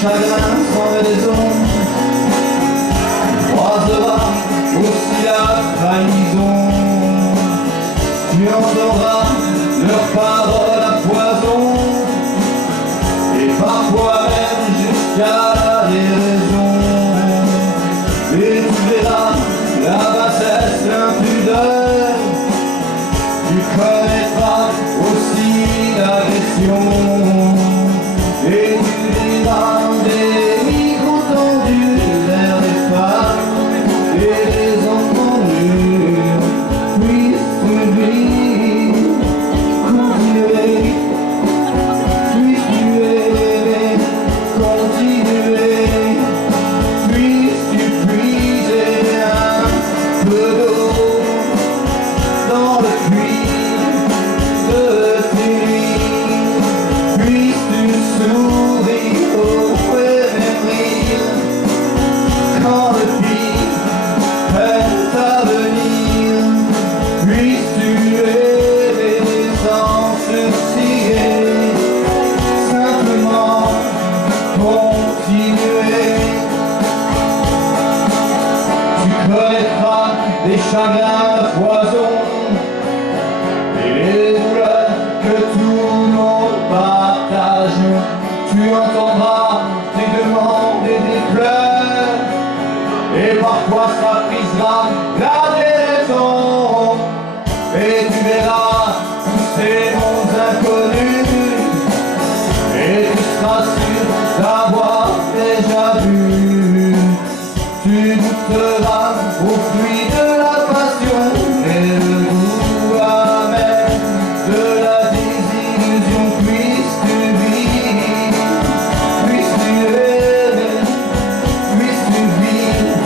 chagrins sans raison, croiseras aussi la trahison. Tu entendras leurs paroles à poison, et parfois même jusqu'à la déraison. Et tu verras la bassesse, l'impudeur, tu connaîtras aussi l'agression. Et tu verras des micros tendus vers les femmes et les enfants mûrs. Puisses-tu continuer, puisses-tu aimer, continuer, puisses-tu puiser un peu d'eau dans le puits de tes nuits. Puisses-tu sourire au même rire quand le pire peine à venir. Puisses-tu aimer sans sourciller, simplement continuer. Tu connaîtras des chagrins de poison et les douleurs que tout le monde partage. Tu entendras des demandes et des pleurs, et parfois ça brisera la raison. Et tu verras tous ces mondes inconnus, et tu seras sûr d'avoir déjà vu. Tu goûteras au fruit de la passion et le goût amer de la désillusion. Puisses-tu vivre, puisses-tu aimer, puisses-tu vivre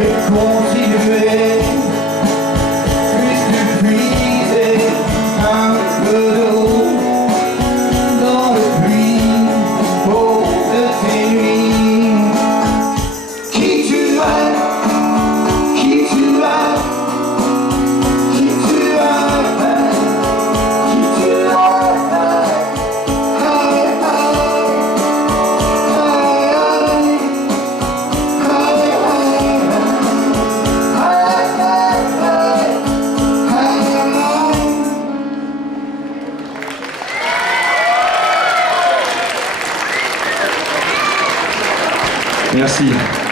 et continuer. Puisses-tu puiser un peu d'eau dans le puits beau de tes nuits. Qui tu es, qui tu es, qui tu es, qui tu es. Hey, hey, hey, hey. Merci.